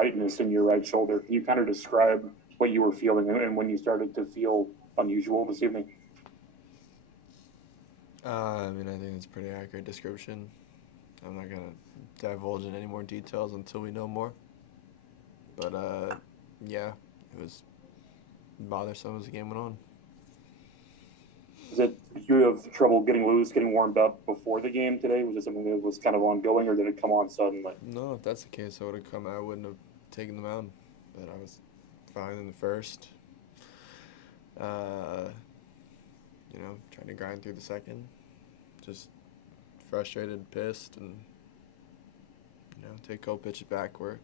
tightness in your right shoulder. Can you kind of describe what you were feeling and when you started to feel unusual this evening? I think it's a pretty accurate description. I'm not going to divulge in any more details until we know more. But, yeah, it was bothersome as the game went on. Is it you have trouble getting loose, getting warmed up before the game today? Was it something that was kind of ongoing, or did it come on suddenly? No, if that's the case, I wouldn't have taken the mound. But I was fine in the first. Uh, trying to grind through the second. Just frustrated, pissed, and, take a couple pitches back. We're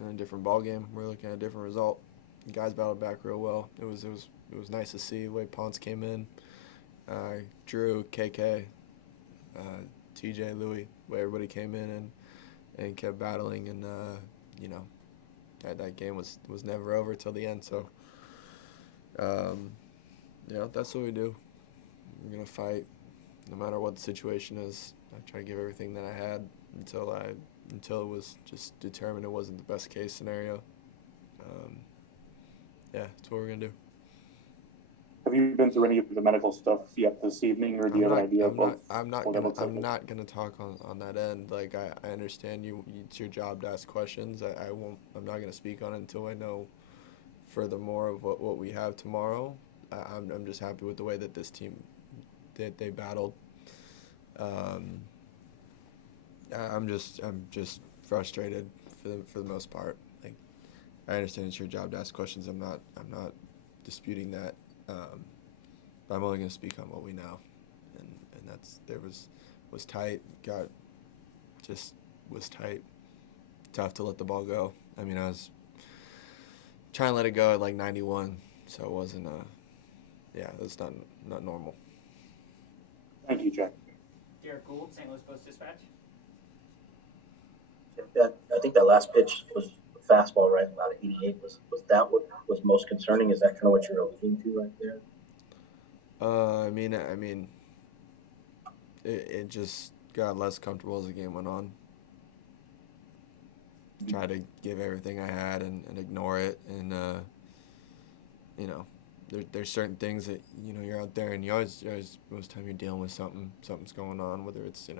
in a different ball game. We're looking at a different result. The guys battled back real well. It was nice to see the way Ponce came in. Drew, KK, TJ, Louie, where everybody came in and kept battling, and that game was never over till the end. So, that's what we do. We're gonna fight, no matter what the situation is. I try to give everything that I had until it was just determined it wasn't the best case scenario. That's what we're gonna do. Have you been through any of the medical stuff yet this evening, or do you have an idea of what that looks like? I'm not gonna talk on that end. Like I understand it's your job to ask questions. I'm not gonna speak on it until I know furthermore of what we have tomorrow. I'm just happy with the way that this team they battled. I'm just frustrated for the most part. Like I understand it's your job to ask questions. I'm not disputing that. But I'm only going to speak on what we know, and was tight. Was tight. Tough to let the ball go. I mean, I was trying to let it go at like 91, so it wasn't it's not normal. Thank you, Jack. Derek Gould, St. Louis Post-Dispatch. I think that last pitch was a fastball, right? About 88. Was that what was most concerning? Is that kind of what you're alluding to right there? It just got less comfortable as the game went on. Tried to give everything I had and ignore it, and there's certain things that you're out there and you always most of the time you're dealing with something's going on, whether it's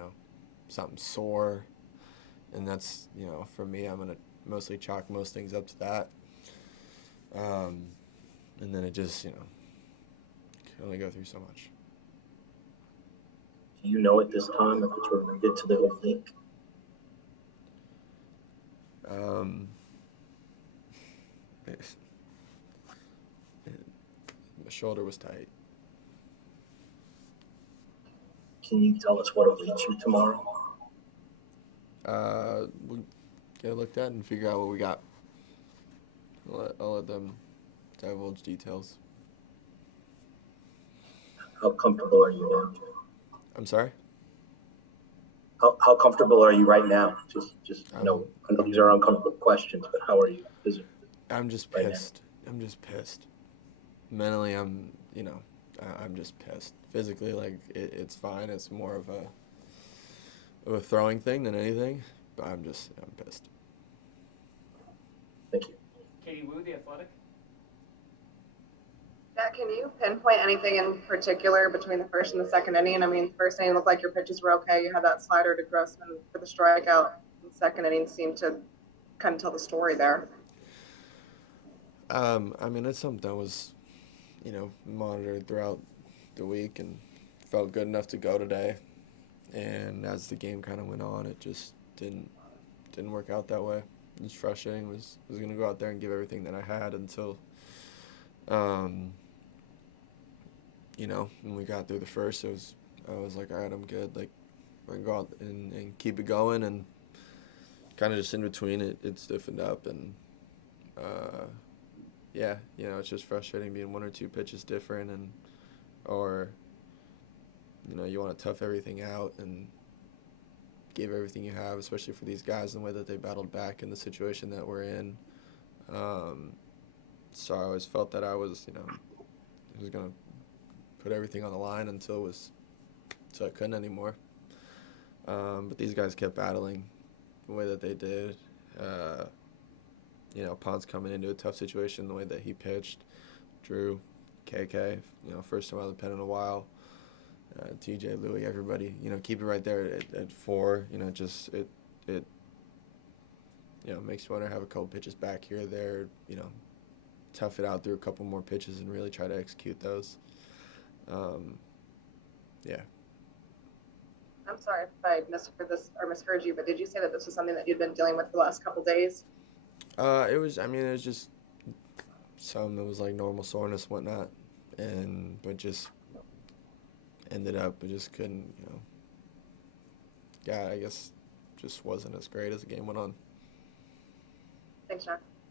something sore, and that's for me I'm gonna mostly chalk most things up to that, and then it just can only go through so much. Do you know at this time if it's related to the oblique? My shoulder was tight. Can you tell us what awaits you tomorrow? We'll get it looked at and figure out what we got. I'll let them divulge details. How comfortable are you now, Jay? I'm sorry? How comfortable are you right now? I know these are uncomfortable questions, but how are you physically? I'm just pissed. Right, I'm just pissed. Mentally, I'm just pissed. Physically, like it's fine. It's more of a throwing thing than anything. But I'm pissed. Thank you. Katie Wu, The Athletic. Jack, can you pinpoint anything in particular between the first and the second inning? I mean, the first inning looked like your pitches were okay. You had that slider to Grossman for the strikeout. The second inning seemed to kind of tell the story there. It's something that was, monitored throughout the week and felt good enough to go today. And as the game kind of went on, it just didn't work out that way. It was frustrating. Was going to go out there and give everything that I had until, when we got through the first, I was like, all right, I'm good. Like, we're going to go out and keep it going. And kind of just in between, it stiffened up. And, it's just frustrating being one or two pitches different or you want to tough everything out and give everything you have, especially for these guys and the way that they battled back in the situation that we're in. So I always felt that I was going to put everything on the line until I couldn't anymore. But these guys kept battling the way that they did. you know, Ponce coming into a tough situation the way that he pitched. Drew, KK, you know, first time out of the pen in a while. TJ, Louis, everybody, you know, keep it right there at 4. You know, it you know, makes you want to have a couple pitches back here or there, you know, tough it out through a couple more pitches and really try to execute those. Yeah. I'm sorry if I misheard this or misheard you, but did you say that this was something that you'd been dealing with for the last couple days? It was just some that was like normal soreness, whatnot, but just ended up, we just couldn't, you know, I guess just wasn't as great as the game went on. Thanks, Jack.